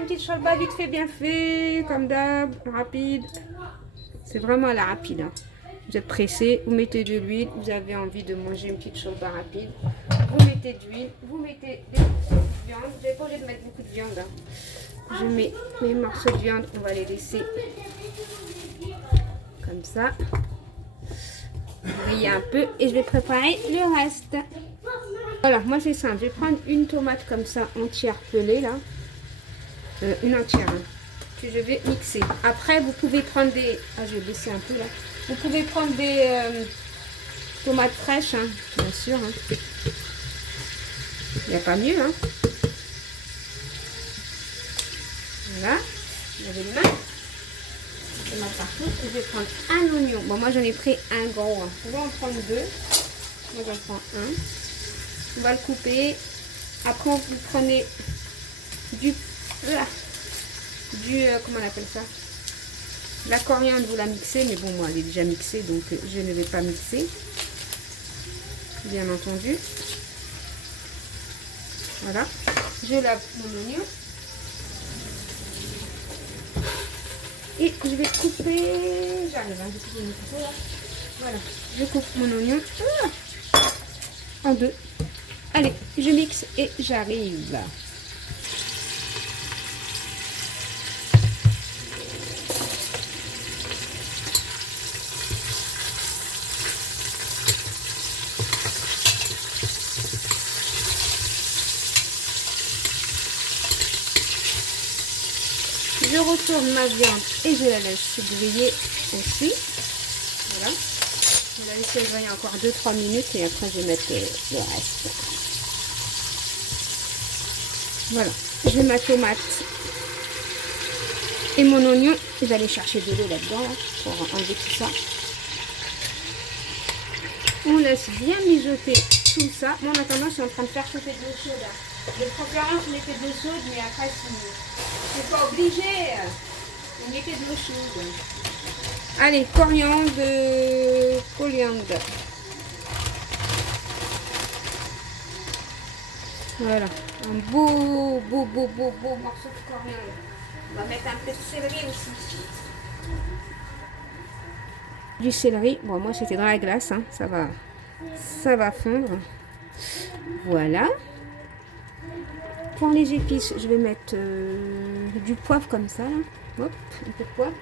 une petite shorba vite fait, bien fait, comme d'hab, rapide. C'est vraiment à la rapide. Hein. Vous êtes pressé, vous mettez de l'huile, vous avez envie de manger une petite shorba rapide. Vous mettez de l'huile, vous mettez des morceaux de viande. Vous n'êtes pas obligé de mettre beaucoup de viande. Hein. Je mets mes morceaux de viande, on va les laisser comme ça. Griller un peu et je vais préparer le reste. Alors, moi c'est simple, je vais prendre une tomate comme ça, entière pelée là. Une entière. Hein, que je vais mixer. Après, vous pouvez prendre des... Ah, je vais baisser un peu là. Vous pouvez prendre des tomates fraîches, hein, bien sûr. Hein. Il n'y a pas mieux. Hein. Voilà. Vous avez le main. Tomate partout. Je vais prendre un oignon. Bon, moi j'en ai pris un gros. Hein. Vous pouvez en prendre deux. Moi j'en prends un. On va le couper. Après, vous prenez du comment on appelle ça, la coriandre, vous la mixez, mais bon, moi elle est déjà mixée, donc je ne vais pas mixer, bien entendu. Voilà, je lave mon oignon et je vais couper, j'arrive, hein, je coupe mon couteau là. Voilà, je coupe mon oignon en deux. Allez, je mixe et j'arrive. Je retourne ma viande et je la laisse griller aussi. Voilà. Je vais la laisser griller encore 2-3 minutes et après je vais mettre le reste. Voilà. Je mets ma tomate et mon oignon. Je vais aller chercher de l'eau là-dedans là, pour enlever tout ça. On laisse bien mijoter tout ça. Moi en attendant, je suis en train de faire chauffer de l'eau chaude. De préférence, vous mettez de l'eau chaude, mais après, si c'est pas obligé, vous mettez de l'eau chaude. Allez, coriandre. Voilà, un beau morceau de coriandre. On va mettre un peu de céleri aussi. Du céleri, bon moi c'était dans la glace, hein. Ça va fondre. Voilà. Pour les épices, je vais mettre du poivre comme ça, là. Hop, un peu de poivre.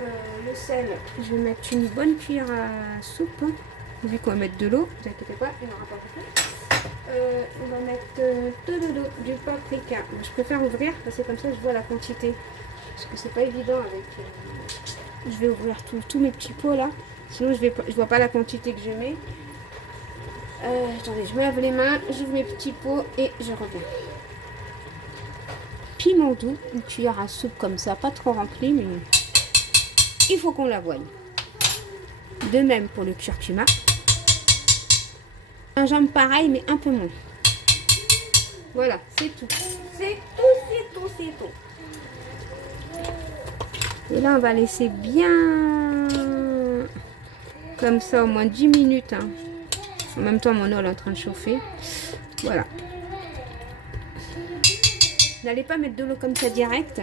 Le sel, je vais mettre une bonne cuillère à soupe. Hein. Vu qu'on va mettre de l'eau, ne vous inquiétez pas, il n'y en aura pas beaucoup. On va mettre du paprika. Je préfère ouvrir parce que comme ça je vois la quantité. Parce que c'est pas évident avec... je vais ouvrir tous mes petits pots là. Sinon je vois pas la quantité que je mets. Attendez, je me lave les mains, j'ouvre mes petits pots et je reviens. Piment doux, une cuillère à soupe comme ça, pas trop remplie, mais il faut qu'on la voie. De même pour le curcuma. Gingembre pareil, mais un peu moins. Voilà, c'est tout. C'est tout. Et là, on va laisser bien comme ça au moins 10 minutes. Hein. En même temps, mon eau est en train de chauffer. Voilà. N'allez pas mettre de l'eau comme ça direct.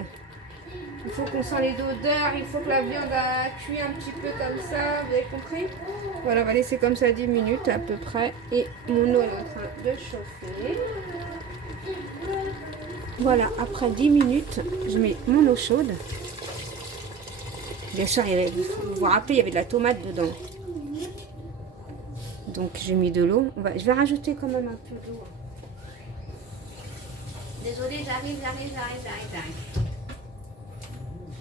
Il faut qu'on sent les odeurs. Il faut que la viande a cuit un petit peu comme ça. Vous avez compris? Voilà, on va laisser comme ça 10 minutes à peu près. Et mon eau est en train de chauffer. Voilà, après 10 minutes, je mets mon eau chaude. Bien sûr, vous vous rappelez, il y avait de la tomate dedans. Donc j'ai mis de l'eau. Je vais rajouter quand même un peu d'eau. Désolée, j'arrive.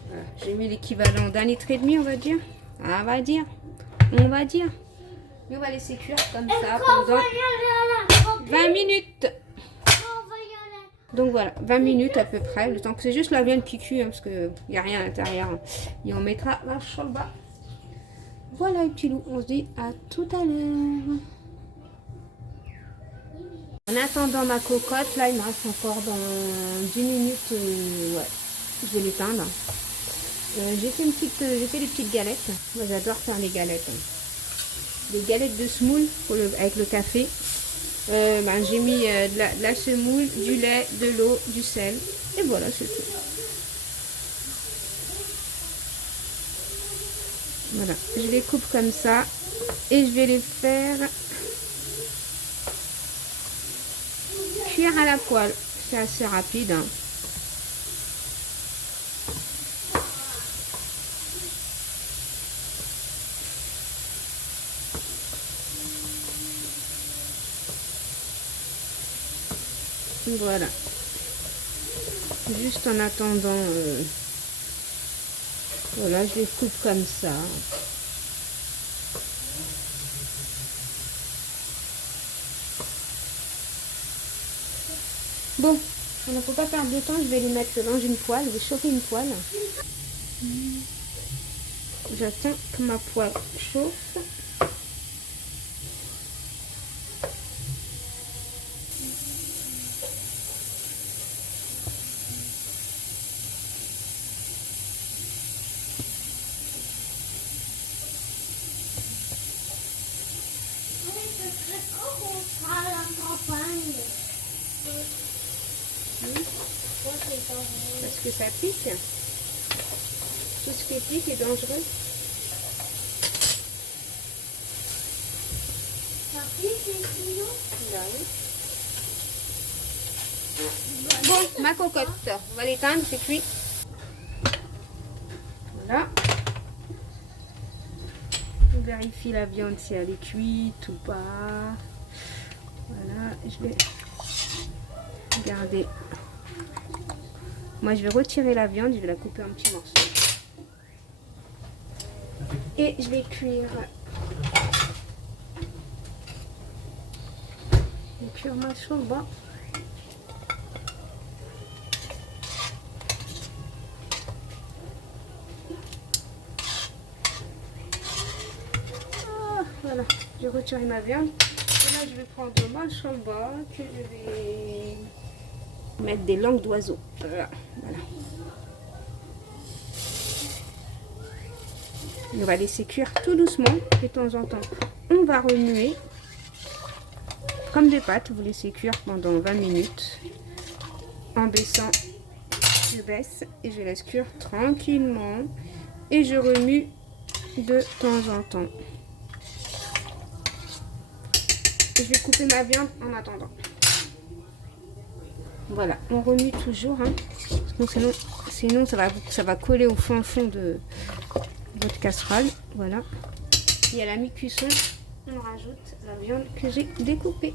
Voilà, j'ai mis l'équivalent d'1,5 litre, on va dire. On va dire. Et on va laisser cuire comme ça pendant 20 minutes. Donc voilà, 20 minutes à peu près. Le temps que c'est juste la viande qui cuit, hein, parce qu'il n'y a rien à l'intérieur. Et on mettra la shorba. Voilà les petits loups, on se dit à tout à l'heure. En attendant ma cocotte, là il me reste encore dans 10 minutes, ouais, je vais l'éteindre. J'ai fait des petites galettes. Moi j'adore faire les galettes. Des galettes de semoule avec le café. J'ai mis de la semoule, du lait, de l'eau, du sel. Et voilà, c'est tout. Voilà, je les coupe comme ça et je vais les faire cuire à la poêle. C'est assez rapide, hein. Voilà. Juste en attendant, voilà, je les coupe comme ça. Bon, on ne peut pas perdre de temps, je vais les mettre dans une poêle, je vais chauffer une poêle. J'attends que ma poêle chauffe. Parce que ça pique. Tout ce qui pique est dangereux. Ça pique les tuyaux? Bon, ma cocotte, on va l'éteindre, c'est cuit. Voilà. On vérifie la viande si elle est cuite ou pas. Voilà, je vais regarder. Moi, je vais retirer la viande, je vais la couper en petits morceaux. Et je vais cuire. Je vais cuire ma shorba. Voilà, j'ai retiré ma viande. Et là, je vais prendre ma shorba que je vais mettre des langues d'oiseau. Voilà. On va laisser cuire tout doucement. De temps en temps, on va remuer. Comme des pâtes, vous laissez cuire pendant 20 minutes. En baissant, je baisse et je laisse cuire tranquillement. Et je remue de temps en temps. Je vais couper ma viande en attendant. Voilà, on remue toujours, hein, sinon ça va coller au fond de votre casserole. Voilà. Et à la mi-cuisson, on rajoute la viande que j'ai découpée.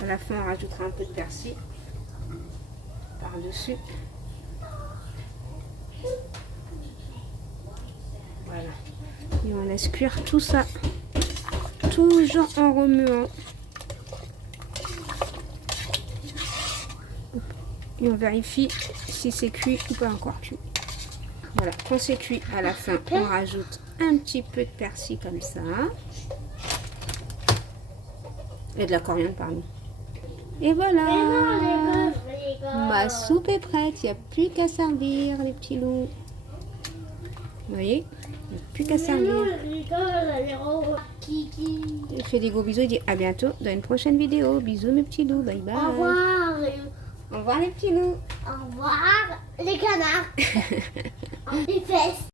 À la fin, on rajoutera un peu de persil par-dessus. Voilà. Et on laisse cuire tout ça. Toujours en remuant. Et on vérifie si c'est cuit ou pas encore cuit. Voilà, quand c'est cuit, à la fin, on rajoute un petit peu de persil comme ça. Et de la coriandre, pardon. Et voilà, ma soupe est prête. Il n'y a plus qu'à servir, les petits loups. Vous voyez, il n'y a plus qu'à servir. Je fais des gros bisous et dis à bientôt dans une prochaine vidéo. Bisous mes petits loups, bye bye. Au revoir. Au revoir les petits loups. Au revoir les canards. Les fesses.